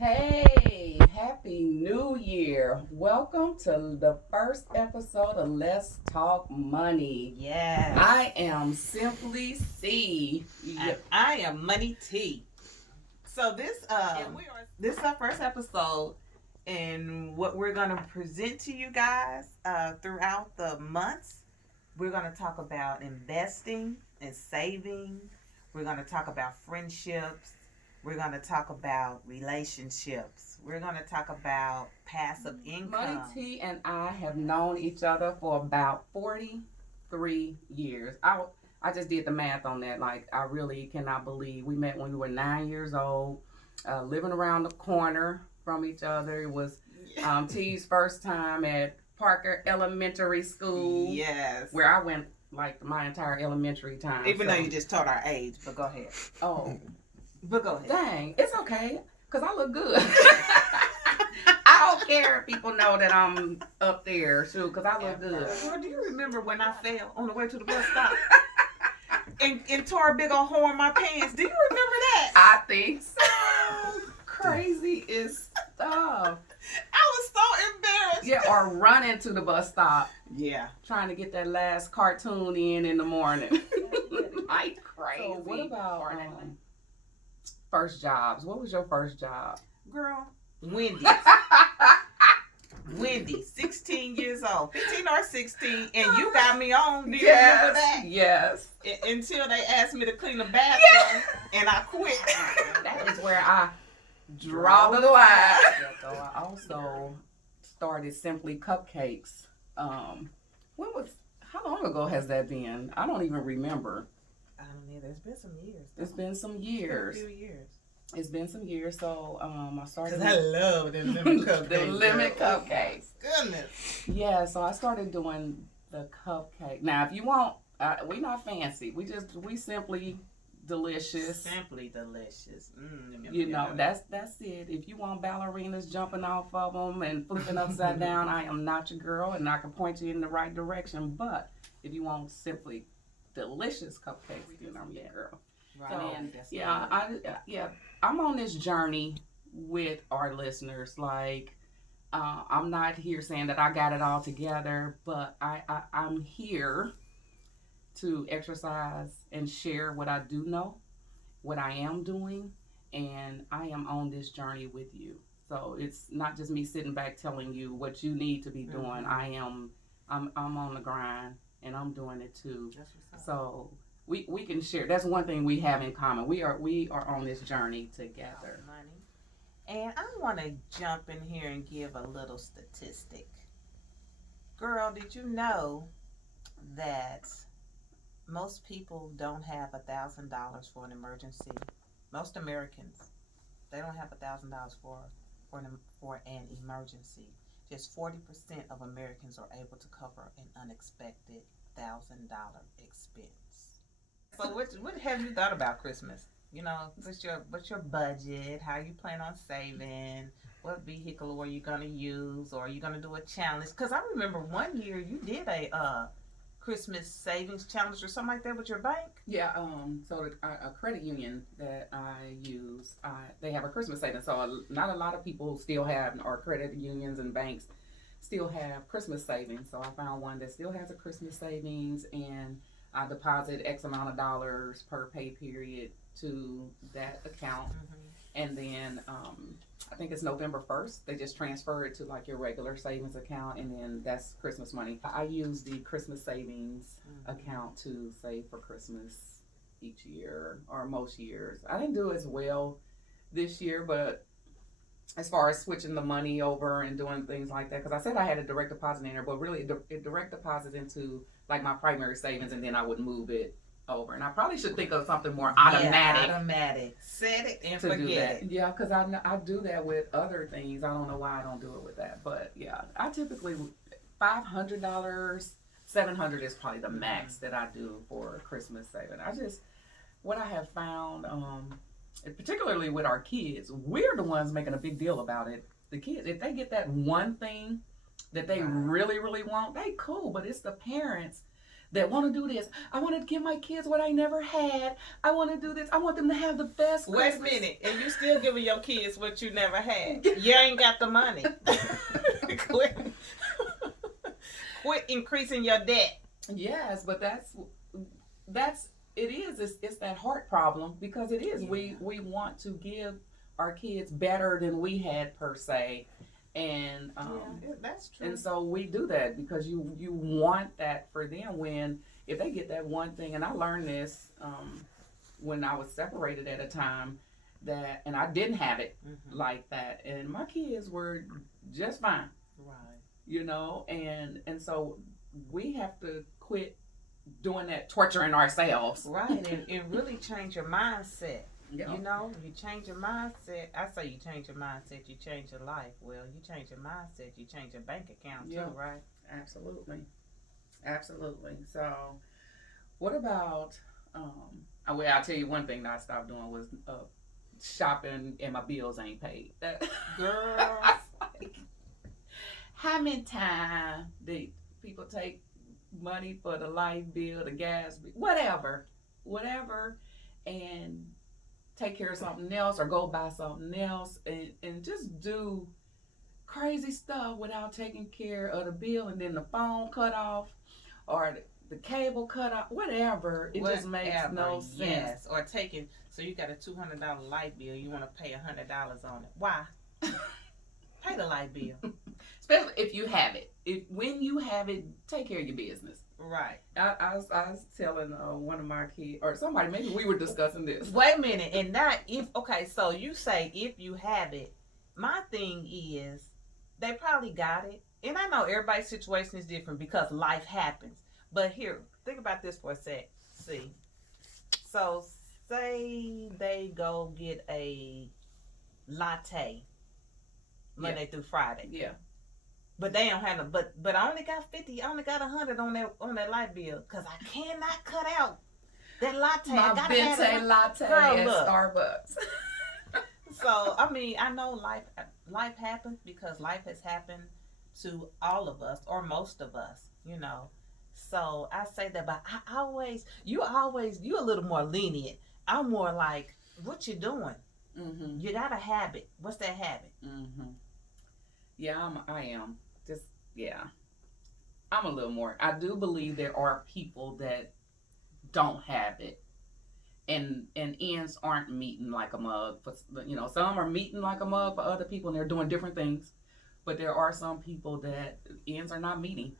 Hey, happy new year. Welcome to the first episode of Let's Talk Money. Yes. I am Simply C. And I am Money T. So this is our first episode, and what we're gonna present to you guys throughout the months. We're gonna talk about investing and saving. We're gonna talk about friendships. We're gonna talk about relationships. We're gonna talk about passive income. Money T and I have known each other for about 43 years. I just did the math on that. Like, I really cannot believe we met when we were 9 years old, living around the corner from each other. It was T's first time at Parker Elementary School. Yes. Where I went like my entire elementary time. Even though you just told our age, but go ahead. Oh. But go ahead. Dang, it's okay, because I look good. I don't care if people know that I'm up there, too, because I look good. Well, do you remember when I fell on the way to the bus stop and tore a big old hole in my pants? Do you remember that? I think so. Crazy is stuff. I was so embarrassed. Yeah, or running to the bus stop. Yeah. Trying to get that last cartoon in the morning. Like crazy. So what about first jobs? What was your first job? Girl, Wendy's. Wendy, 16 years old, 15 or 16, and you got me on. Do you remember that? Yes. Until they asked me to clean the bathroom, and I quit. That is where I draw the line. Yeah, so I also started Simply Cupcakes. How long ago has that been? I don't even remember. I don't either. It's been some years. It's been some years. It's been a few years. It's been some years, so I started. Because I love them lemon cupcakes. The lemon cupcakes. Goodness. Yeah, so I started doing the cupcake. Now, if you want, we not fancy. We simply delicious. Simply delicious. You know, that's it. If you want ballerinas jumping off of them and flipping upside down, I am not your girl, and I can point you in the right direction. But if you want simply delicious cupcakes, then I'm your girl. Right. So, I'm on this journey with our listeners. Like, I'm not here saying that I got it all together, but I'm here to exercise and share what I do know, what I am doing, and I am on this journey with you. So it's not just me sitting back telling you what you need to be doing. I'm on the grind, and I'm doing it too. So we can share. That's one thing we have in common. We are on this journey together. Money. And I want to jump in here and give a little statistic. Girl, did you know that most people don't have $1,000 for an emergency? Most Americans, they don't have $1,000 for an emergency. Just 40% of Americans are able to cover an unexpected $1,000 expense. So what have you thought about Christmas? You know, what's your budget? How you plan on saving? What vehicle are you gonna use? Or are you gonna do a challenge? Because I remember one year you did a Christmas savings challenge or something like that with your bank. Yeah. So a credit union that I use, they have a Christmas savings. So not a lot of people still have, or credit unions and banks still have Christmas savings. So I found one that still has a Christmas savings, and I deposit X amount of dollars per pay period to that account. And then I think it's November 1st. They just transfer it to like your regular savings account, and then that's Christmas money. I use the Christmas savings account to save for Christmas each year, or most years. I didn't do as well this year, but as far as switching the money over and doing things like that, because I said I had a direct deposit in there, but really it direct deposits into like my primary savings, and then I would move it over. And I probably should think of something more automatic. Yeah, automatic. Set it and to forget do that. it. Yeah, because I do that with other things. I don't know why I don't do it with that. But yeah, I typically $500, $700 is probably the max that I do for Christmas saving. What I have found, particularly with our kids, we're the ones making a big deal about it. The kids, if they get that one thing that they really, really want, they cool. But it's the parents that want to do this. I want to give my kids what I never had. I want to do this. I want them to have the best Wait Christmas. a minute, and you still giving your kids what you never had. You ain't got the money. quit, quit increasing your debt. Yes, but that's it is. It's that heart problem because it is. Yeah. We want to give our kids better than we had per se, and That's true. and so we do that because you want that for them when if they get that one thing. And I learned this when I was separated at a time that, and I didn't have it like that, and my kids were just fine, Right. you know, and so we have to quit doing that torturing ourselves. Right, and really change your mindset. Yeah. You know, you change your mindset. I say you change your mindset, you change your life. Well, you change your mindset, you change your bank account Yeah. too, right? Absolutely. Absolutely. So, what about, well, I'll tell you one thing that I stopped doing was shopping and my bills ain't paid. Girl. Like, how many times did people take money for the light bill, the gas bill, whatever, and take care of something else or go buy something else and just do crazy stuff without taking care of the bill, and then the phone cut off or the cable cut off, whatever. It just makes no sense. Yes, or taking, so you got a $200 light bill, you want to pay $100 on it. Why? Pay the light bill. Especially if you have it. When you have it, take care of your business. Right. I was telling one of my kids or somebody, maybe we were discussing this. Wait a minute, and not if, okay, so you say if you have it. My thing is, they probably got it. And I know everybody's situation is different because life happens. But here, think about this for a sec. See. So, say they go get a latte Monday through Friday. Yeah. But they don't have no, but I only got 50, I only got 100 on that light bill because I cannot cut out that latte. My I gotta venti have it. latte Girl, at look. Starbucks. So, I mean, I know life happens because life has happened to all of us or most of us, you know. So I say that, but you a little more lenient. I'm more like, what you doing? Mm-hmm. You got a habit. What's that habit? Mm-hmm. Yeah, I am. Just, yeah. I'm a little more. I do believe there are people that don't have it. And ends aren't meeting like a mug. For, some are meeting like a mug for other people, and they're doing different things. But there are some people that ends are not meeting,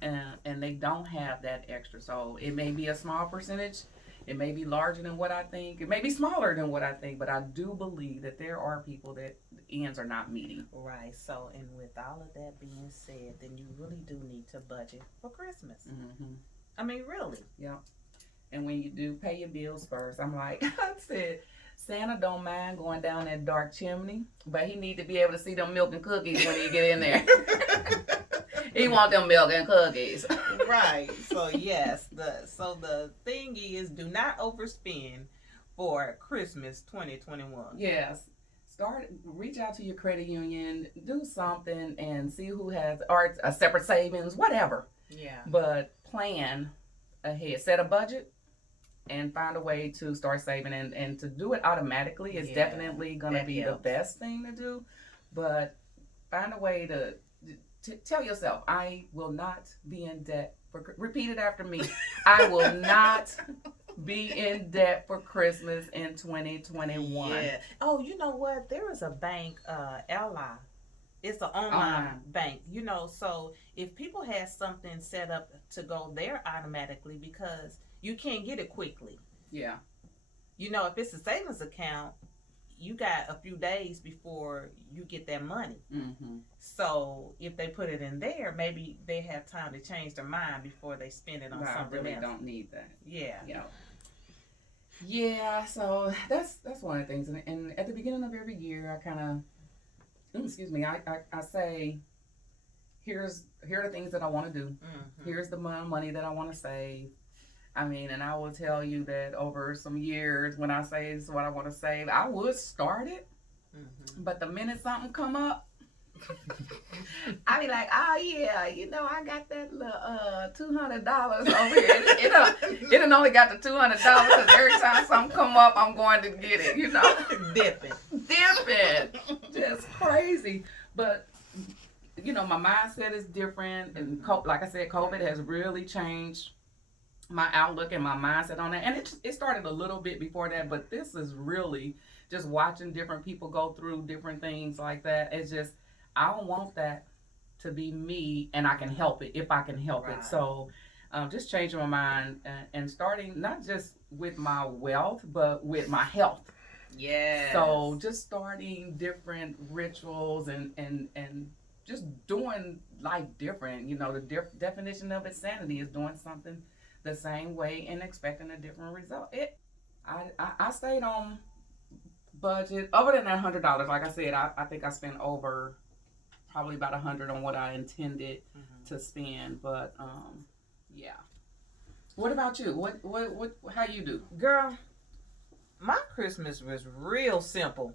and they don't have that extra. So it may be a small percentage. It may be larger than what I think. It may be smaller than what I think. But I do believe that there are people that ends are not meeting. Right. So, and with all of that being said, then you really do need to budget for Christmas. Mm-hmm. I mean, really. Yeah. And when you do pay your bills first, I'm like, I said, Santa don't mind going down that dark chimney, but he need to be able to see them milk and cookies when he get in there. He want them milk and cookies. Right. So yes, the thing is, do not overspend for Christmas 2021. Yes. Reach out to your credit union, do something, and see who has or a separate savings, whatever. Yeah. But plan ahead, set a budget, and find a way to start saving. And to do it automatically is definitely going to be the best thing to do. But find a way to tell yourself, I will not be in debt. Repeat it after me. I will not be in debt for Christmas in 2021. Yeah. Oh, you know what? There is a bank, Ally. It's an online bank, so if people have something set up to go there automatically because you can't get it quickly. Yeah. If it's a savings account, you got a few days before you get that money. Mm-hmm. So if they put it in there, maybe they have time to change their mind before they spend it on something I really else. don't need that. Yeah. Yeah, so that's one of the things. And at the beginning of every year, I kind of, I say, here are the things that I want to do. Mm-hmm. Here's the money that I want to save. I mean, and I will tell you that over some years, when I say this is what I want to save, I would start it. Mm-hmm. But the minute something come up, I be like, oh yeah, I got that little $200 over here. It done only got the $200 because every time something come up, I'm going to get it. Dipping. Just crazy. But my mindset is different, and like I said, COVID has really changed my outlook and my mindset on that. And it started a little bit before that, but this is really just watching different people go through different things like that. It's just, I don't want that to be me, and I can help it if I can help it. So just changing my mind, and starting not just with my wealth, but with my health. Yeah. So just starting different rituals and just doing life different. The definition of insanity is doing something the same way and expecting a different result. I stayed on budget. Other than that $100, like I said, I think I spent over probably about $100 on what I intended to spend. But yeah. What about you? What how you do? Girl, my Christmas was real simple.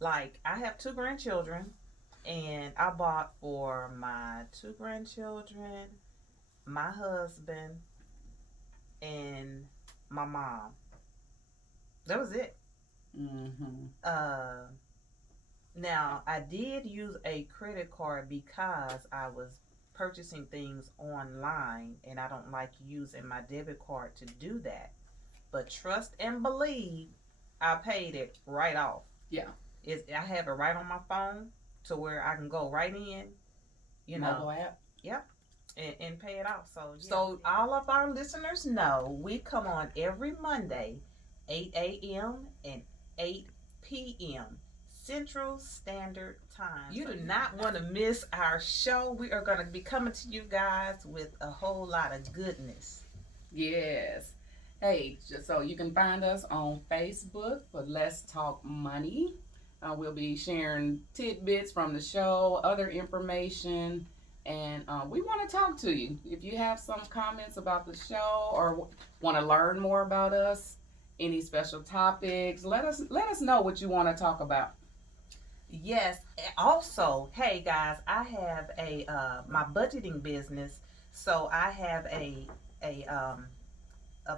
Like, I have 2 grandchildren, and I bought for my 2 grandchildren, my husband, and my mom. That was it. Now, I did use a credit card because I was purchasing things online, and I don't like using my debit card to do that. But trust and believe, I paid it right off. Yeah. I have it right on my phone to where I can go right in, Mobile app. Yep. And pay it off. So all of our listeners know we come on every Monday, 8 a.m. and 8 p.m. Central Standard Time. You do not want to miss our show. We are going to be coming to you guys with a whole lot of goodness. Yes. Hey, so you can find us on Facebook for Let's Talk Money. We'll be sharing tidbits from the show, other information, and we want to talk to you. If you have some comments about the show or want to learn more about us, any special topics, let us know what you want to talk about. Yes. Also, hey guys, I have my budgeting business, so I have a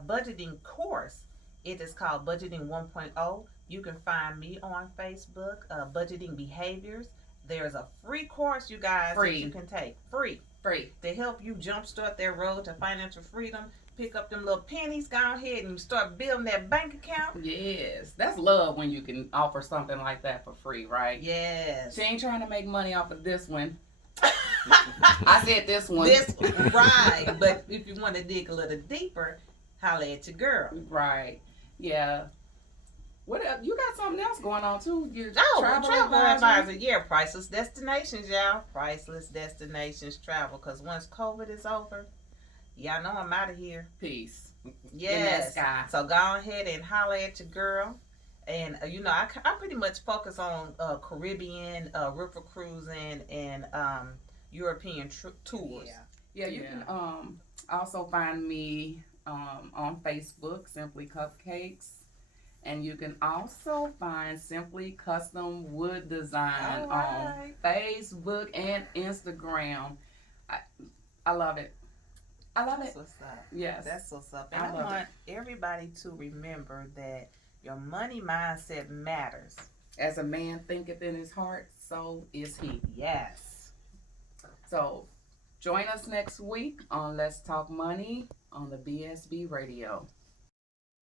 budgeting course. It is called Budgeting 1.0. You can find me on Facebook, Budgeting Behaviors. There's a free course, you guys, that you can take. Free. To help you jumpstart that road to financial freedom. Pick up them little pennies, go ahead and start building that bank account. Yes. That's love when you can offer something like that for free, right? Yes. She ain't trying to make money off of this one. I said this one. Right. But if you want to dig a little deeper, holla at your girl. Right. Yeah. What else? You got something else going on too? Travel advisor. Yeah, priceless destinations, y'all. Priceless destinations travel. Because once COVID is over, y'all know I'm out of here. Peace. Yes. So go ahead and holler at your girl. And I pretty much focus on Caribbean, river cruising, and European tours. Yeah. You can also find me on Facebook, Simply Cupcakes. And you can also find Simply Custom Wood Design on Facebook and Instagram. I love it. That's what's up. Yes. That's what's up. And I want everybody to remember that your money mindset matters. As a man thinketh in his heart, so is he. Yes. So join us next week on Let's Talk Money on the B.S.B radio.